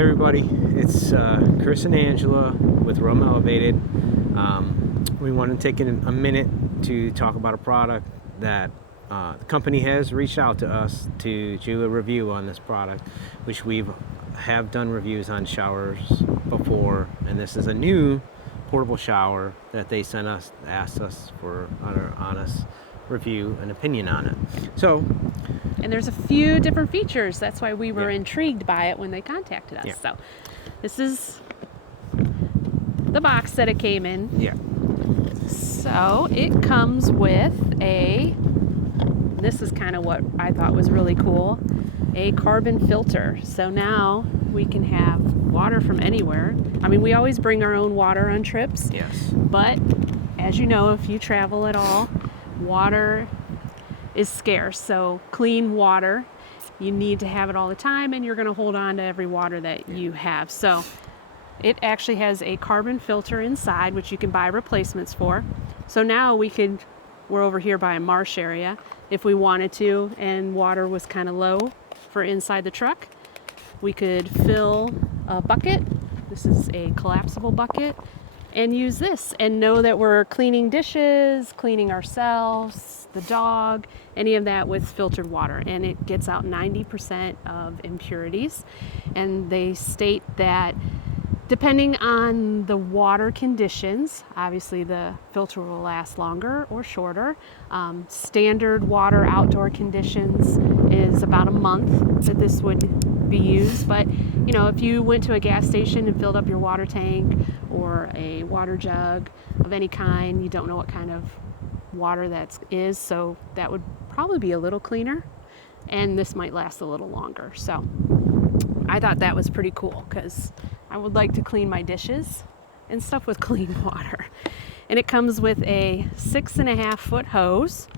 everybody, it's Chris and Angela with Rome Elevated. We want to take a minute to talk about a product that the company has reached out to us to do a review on this product, which we have done reviews on showers before, and this is a new portable shower that they asked us for our honest review and opinion on it. So, and there's a few different features. That's why we were intrigued by it when they contacted us. So this is the box that it came in. Yeah. So it comes with this is kind of what I thought was really cool, a carbon filter. So now we can have water from anywhere. I mean, we always bring our own water on trips. Yes. But as you know, if you travel at all, water is scarce. So clean water, you need to have it all the time, and you're going to hold on to every water that you have. So it actually has a carbon filter inside, which you can buy replacements for. So now we're over here by a marsh area if we wanted to, and water was kind of low for inside the truck. We could fill a bucket. This is a collapsible bucket, and use this and know that we're cleaning dishes, cleaning ourselves, the dog, any of that with filtered water. And it gets out 90% of impurities. And they state that depending on the water conditions, obviously the filter will last longer or shorter. Standard water outdoor conditions is about a month that this would be used. But you know, if you went to a gas station and filled up your water tank or a water jug of any kind, you don't know what kind of water that is, so that would probably be a little cleaner, and this might last a little longer. So I thought that was pretty cool because I would like to clean my dishes and stuff with clean water. And it comes with a 6.5-foot hose,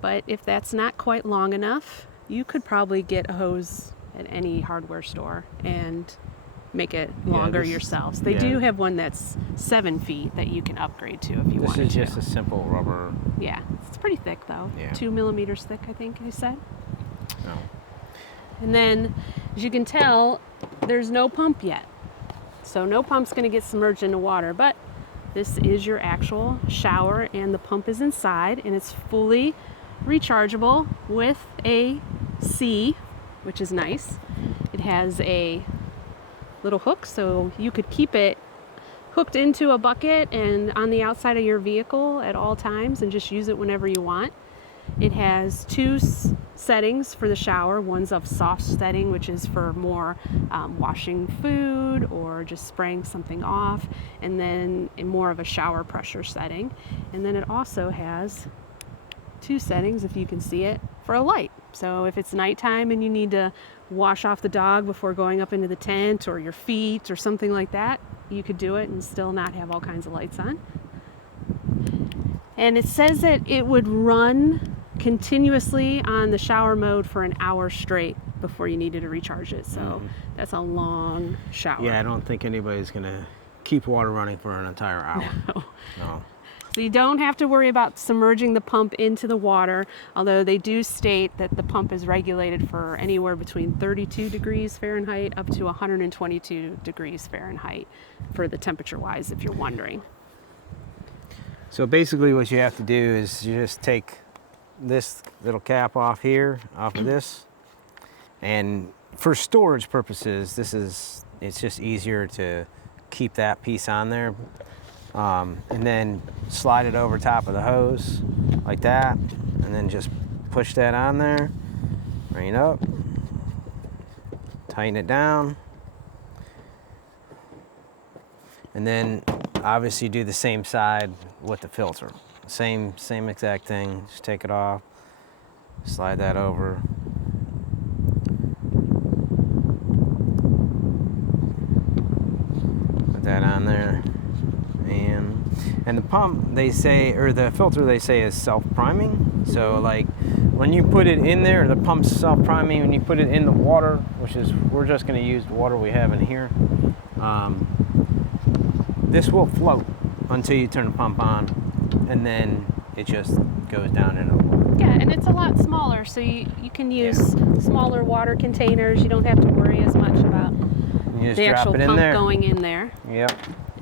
but if that's not quite long enough, you could probably get a hose at any hardware store and make it longer yourselves. They do have one that's 7 feet that you can upgrade to if you want to. This is just a simple rubber. Yeah, it's pretty thick though. Yeah. 2 millimeters thick, I think I said. No. And then, as you can tell, there's no pump yet. So no pump's going to get submerged into water, but this is your actual shower, and the pump is inside, and it's fully rechargeable with a C, which is nice. It has a little hook, so you could keep it hooked into a bucket and on the outside of your vehicle at all times and just use it whenever you want. It has 2 settings for the shower. One's of soft setting, which is for more washing food or just spraying something off, and then more of a shower pressure setting. And then it also has 2 settings, if you can see it, for a light. So if it's nighttime and you need to wash off the dog before going up into the tent or your feet or something like that, you could do it and still not have all kinds of lights on. And it says that it would run continuously on the shower mode for an hour straight before you needed to recharge it. So that's a long shower. Yeah, I don't think anybody's going to keep water running for an entire hour. No. So you don't have to worry about submerging the pump into the water, although they do state that the pump is regulated for anywhere between 32 degrees Fahrenheit up to 122 degrees Fahrenheit for the temperature-wise, if you're wondering. So basically what you have to do is you just take this little cap off here, off of this, and for storage purposes, it's just easier to keep that piece on there. And then slide it over top of the hose like that, and then just push that on there, bring it up, tighten it down, and then obviously do the same side with the filter. Same exact thing. Just take it off, slide that over, put that on there. And the pump, they say, or the filter, they say, is self-priming. So like when you put it in there, the pump's self-priming. When you put it in the water, which is, we're just going to use the water we have in here, this will float until you turn the pump on, and then it just goes down in the water. Yeah, and it's a lot smaller, so you can use smaller water containers. You don't have to worry as much about You just the drop actual it in pump there. going in there. Yep.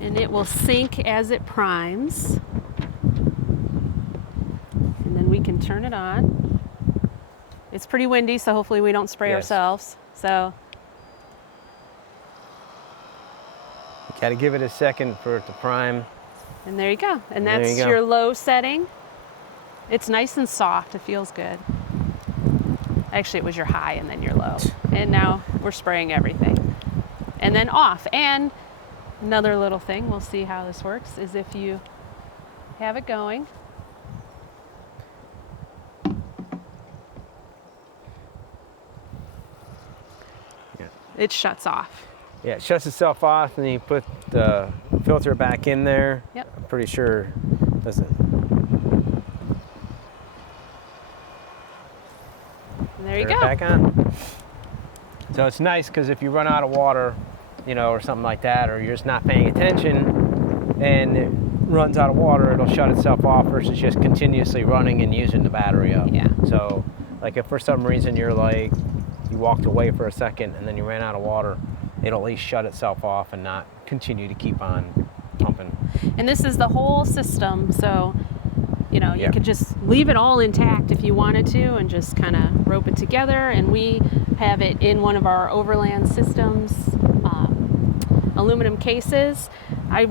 And it will sink as it primes. And then we can turn it on. It's pretty windy, so hopefully we don't spray Yes. ourselves. So You gotta give it a second for it to prime. and there you go. And There you that's go. your low setting. It's nice and soft. It feels good. Actually, it was your high and then your low. And now we're spraying everything. And then off. And another little thing, we'll see how this works, is if you have it going. Yeah. It shuts off. Yeah, it shuts itself off, and then you put the filter back in there. Yep. I'm pretty sure it doesn't. And there you Turn it go. back on. So it's nice because if you run out of water, you know, or something like that, or you're just not paying attention, and it runs out of water, it'll shut itself off versus just continuously running and using the battery up. Yeah. So, like if for some reason you're like, you walked away for a second and then you ran out of water, it'll at least shut itself off and not continue to keep on pumping. And this is the whole system, so you know, you Yeah. could just leave it all intact if you wanted to and just kind of rope it together. And we have it in one of our Overland systems, aluminum cases. I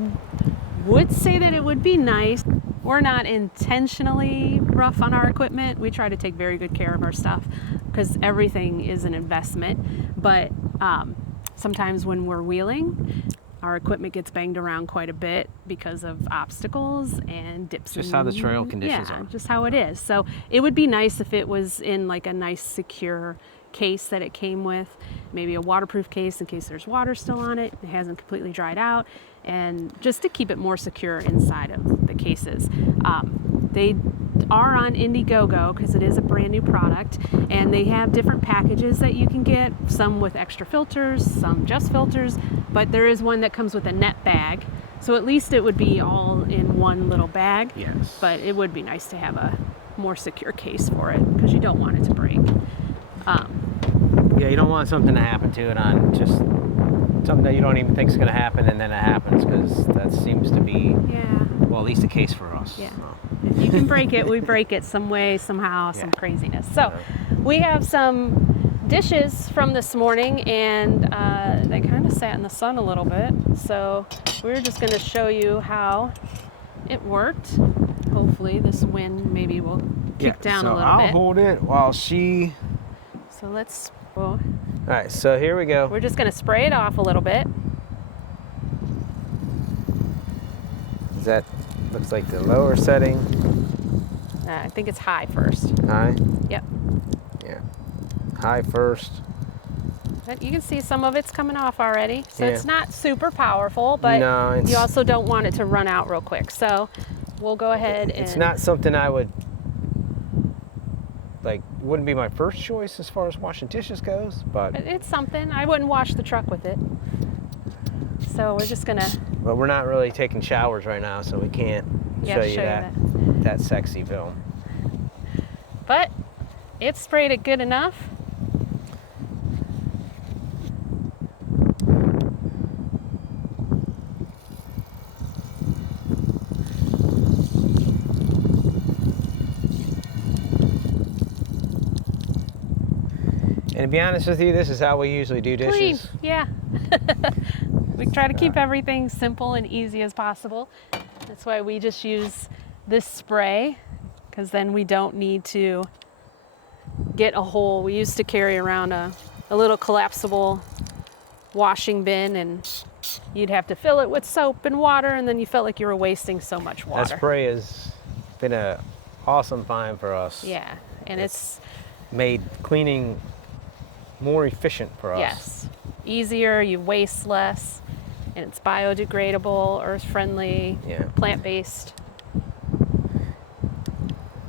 would say that it would be nice. We're not intentionally rough on our equipment. We try to take very good care of our stuff because everything is an investment. But sometimes when we're wheeling, our equipment gets banged around quite a bit because of obstacles and dips. Just how the trail conditions are. are. Just how it is. So it would be nice if it was in like a nice secure case that it came with, maybe a waterproof case in case there's water still on it, it hasn't completely dried out, and just to keep it more secure inside of the cases. They are on Indiegogo because it is a brand new product, and they have different packages that you can get, some with extra filters, some just filters, but there is one that comes with a net bag, so at least it would be all in one little bag. Yes. But it would be nice to have a more secure case for it because you don't want it to break. Yeah, you don't want something to happen to it on just something that you don't even think is going to happen, and then it happens, because that seems to be, Yeah. well, at least the case for us. Yeah. So. If you can break it, we break it some way, somehow, some Yeah. craziness. So we have some dishes from this morning, and they kind of sat in the sun a little bit. So we're just going to show you how it worked. Hopefully this wind maybe will kick down a little I'll bit. hold it while she... So let's, well, All right, so here we go. we're just going to spray it off a little bit. That looks like the lower setting. I think it's high first. High? Yep. Yeah. High first. But you can see some of it's coming off already. So Yeah. it's not super powerful, but No, it's- you also don't want it to run out real quick. So we'll go ahead and... It's not something I would, like, wouldn't be my first choice as far as washing dishes goes, but It's something. I wouldn't wash the truck with it. So we're just gonna... but we're not really taking showers right now, so we can't show you that sexy film. But it sprayed it good enough. And to be honest with you, this is how we usually do dishes. Clean, yeah. We try to keep everything simple and easy as possible. That's why we just use this spray, because then we don't need to get a whole... We used to carry around a little collapsible washing bin, and you'd have to fill it with soap and water, and then you felt like you were wasting so much water. That spray has been an awesome find for us. Yeah, and it's made cleaning more efficient for us. yes, easier, you waste less, and it's biodegradable, earth-friendly, Yeah. plant-based.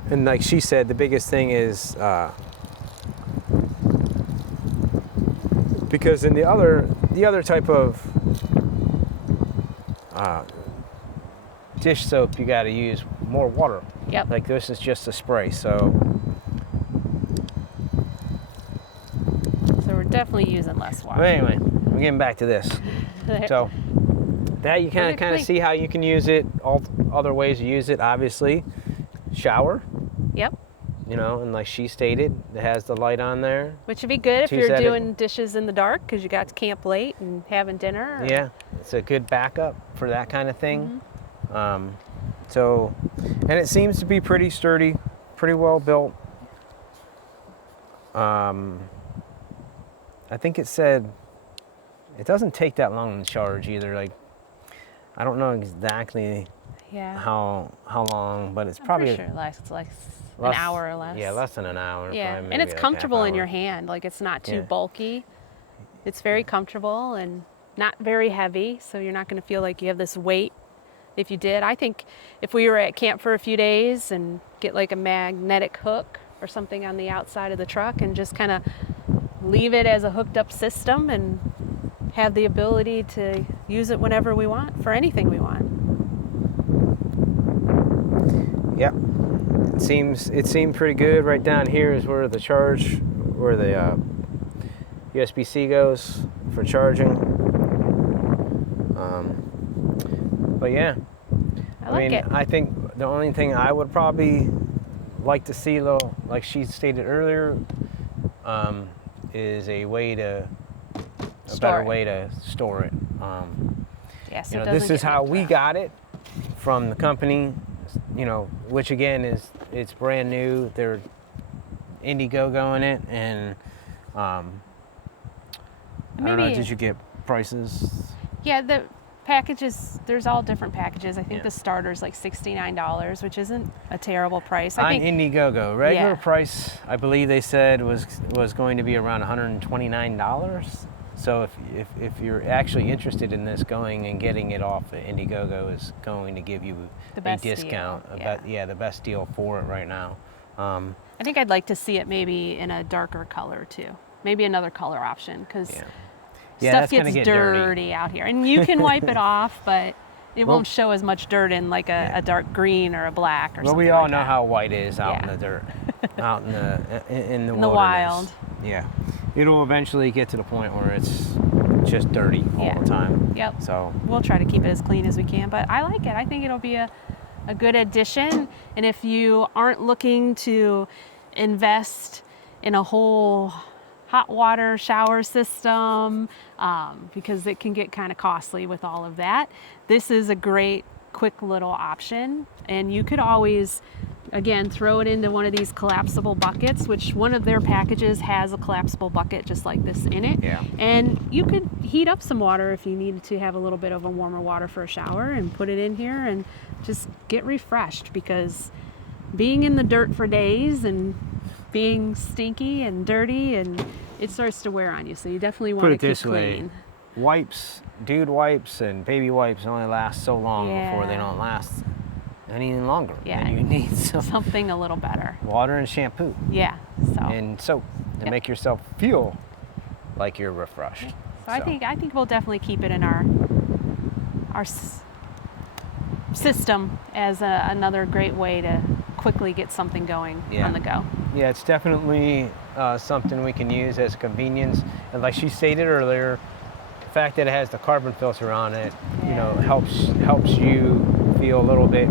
And like she said, the biggest thing is because in the other type of dish soap, you got to use more water. Yep. Like this is just a spray, so So we're definitely using less water. but anyway, we're getting back to this. So that you kind of see how you can use it. All other ways to use it, obviously. Shower. Yep. You know, and like she stated, it has the light on there. Which would be good if To you're set it- doing dishes in the dark because you got to camp late and having dinner. Or... Yeah, it's a good backup for that kind of thing. Mm-hmm. So, and it seems to be pretty sturdy, pretty well built. I think it said it doesn't take that long to charge either. Like, I don't know exactly Yeah. how long, but it's I'm probably pretty sure it lasts like an hour or less. Yeah, less than an hour. Yeah, probably and maybe it's like comfortable half in hour. your hand. Like it's not too Yeah. bulky. It's very comfortable and not very heavy, so you're not going to feel like you have this weight. If you did, I think if we were at camp for a few days and get like a magnetic hook or something on the outside of the truck and just kind of leave it as a hooked up system and have the ability to use it whenever we want for anything we want. Yep. It seemed pretty good. Right down here is where the USB-C goes for charging. But yeah, I like it. I think the only thing I would probably like to see, though, like she stated earlier, is a better way to store it. Yes, You know, it doesn't this is get how mixed we up. got it from the company. You know, which again it's brand new. They're Indiegogo in it, and I don't know. Maybe- Did you get prices? Yeah, the packages, there's all different packages. I think Yeah. the starter's like $69, which isn't a terrible price. On I think Indiegogo, regular Yeah. price, I believe they said was going to be around $129. So if you're actually interested in this, going and getting it off of Indiegogo is going to give you The a best deal, discount. yeah. The best deal for it right now. I think I'd like to see it maybe in a darker color too. Maybe another color option because Yeah. Yeah, stuff that's gonna gets get dirty, dirty. out here. And you can wipe it off, but it Well- won't show as much dirt in like a dark green or a black or Well, something we all like know that. how white is out in Yeah. the dirt, out in the In the wilderness. wild. Yeah, it'll eventually get to the point where it's just dirty all Yeah. the time. Yep. So We'll try to keep it as clean as we can, but I like it. I think it'll be a good addition. And if you aren't looking to invest in a whole hot water shower system, because it can get kind of costly with all of that, this is a great quick little option. And you could always, again, throw it into one of these collapsible buckets, which one of their packages has a collapsible bucket just like this in it. Yeah. And you could heat up some water if you needed to have a little bit of a warmer water for a shower and put it in here and just get refreshed, because being in the dirt for days and being stinky and dirty, and it starts to wear on you. So you definitely put want it to keep this way, clean. dude wipes and baby wipes only last so long before they Yeah. don't last any longer. Yeah. And you need some Something a little better. water and shampoo Yeah. So and soap to Yep. make yourself feel like you're refreshed. So I think we'll definitely keep it in our system as another great way to quickly get something going Yeah. on the go. Yeah, it's definitely something we can use as a convenience. And like she stated earlier, the fact that it has the carbon filter on it, you know, helps you feel a little bit,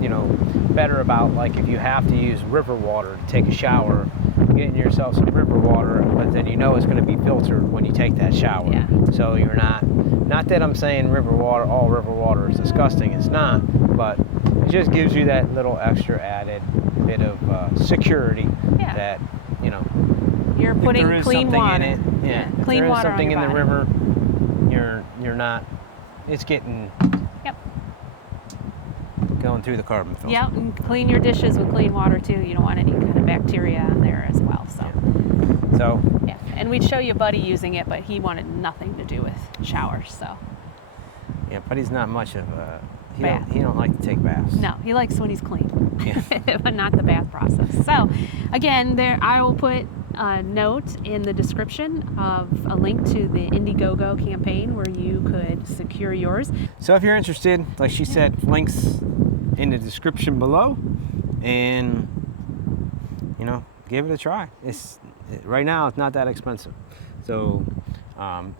you know, better about, like, if you have to use river water to take a shower, getting yourself some river water, but then you know it's going to be filtered when you take that shower. Yeah. So you're not that I'm saying all river water is disgusting. It's not, but it just gives you that little extra added bit of security Yeah. that, you know, You're if putting there is clean something water. in it, if Clean there is water something on in your the body. river, you're not. It's getting Yep. going through the carbon filter. Yep. And clean your dishes with clean water too. You don't want any kind of bacteria in there as well. So So yeah. And we'd show you Buddy using it, but he wanted nothing to do with showers. So yeah, but he's not much of a. Bath. He don't like to take baths. no, he likes when he's clean. Yeah. But not the bath process. So again, there I will put a note in the description of a link to the Indiegogo campaign where you could secure yours. So if you're interested, like she said, links in the description below, and you know, give it a try. Right now it's not that expensive. So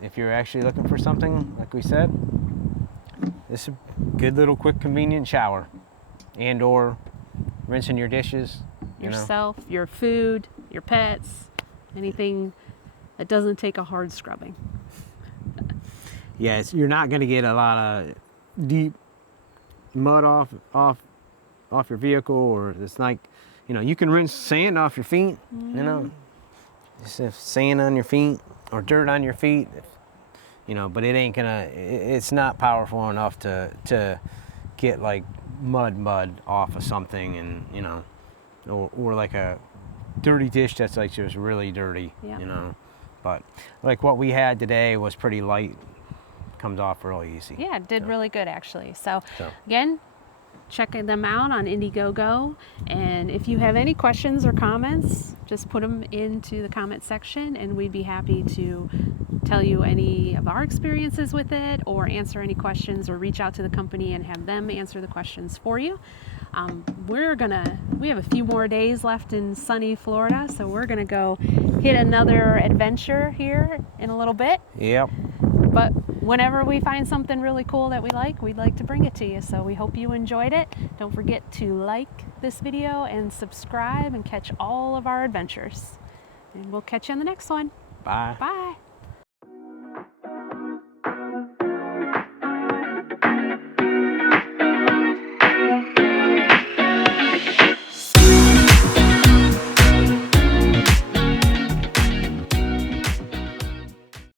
If you're actually looking for something, like we said, this is a good little quick convenient shower, and or rinsing your dishes, Yourself, your food, your pets, anything that doesn't take a hard scrubbing. Yes, you're not going to get a lot of deep mud off your vehicle, or it's like, you can rinse sand off your feet, just if sand on your feet or dirt on your feet, but it ain't it's not powerful enough to get like mud off of something, and or like a dirty dish that's like just really dirty. Yeah. But like what we had today was pretty light, comes off really easy. Yeah, it did really good actually. So again, check them out on Indiegogo, and if you have any questions or comments, just put them into the comment section, and we'd be happy to tell you any of our experiences with it, or answer any questions, or reach out to the company and have them answer the questions for you. We have a few more days left in sunny Florida, so we're gonna go hit another adventure here in a little bit. Yep. But whenever we find something really cool that we like, we'd like to bring it to you. So we hope you enjoyed it. Don't forget to like this video and subscribe and catch all of our adventures. And we'll catch you on the next one. Bye. Bye.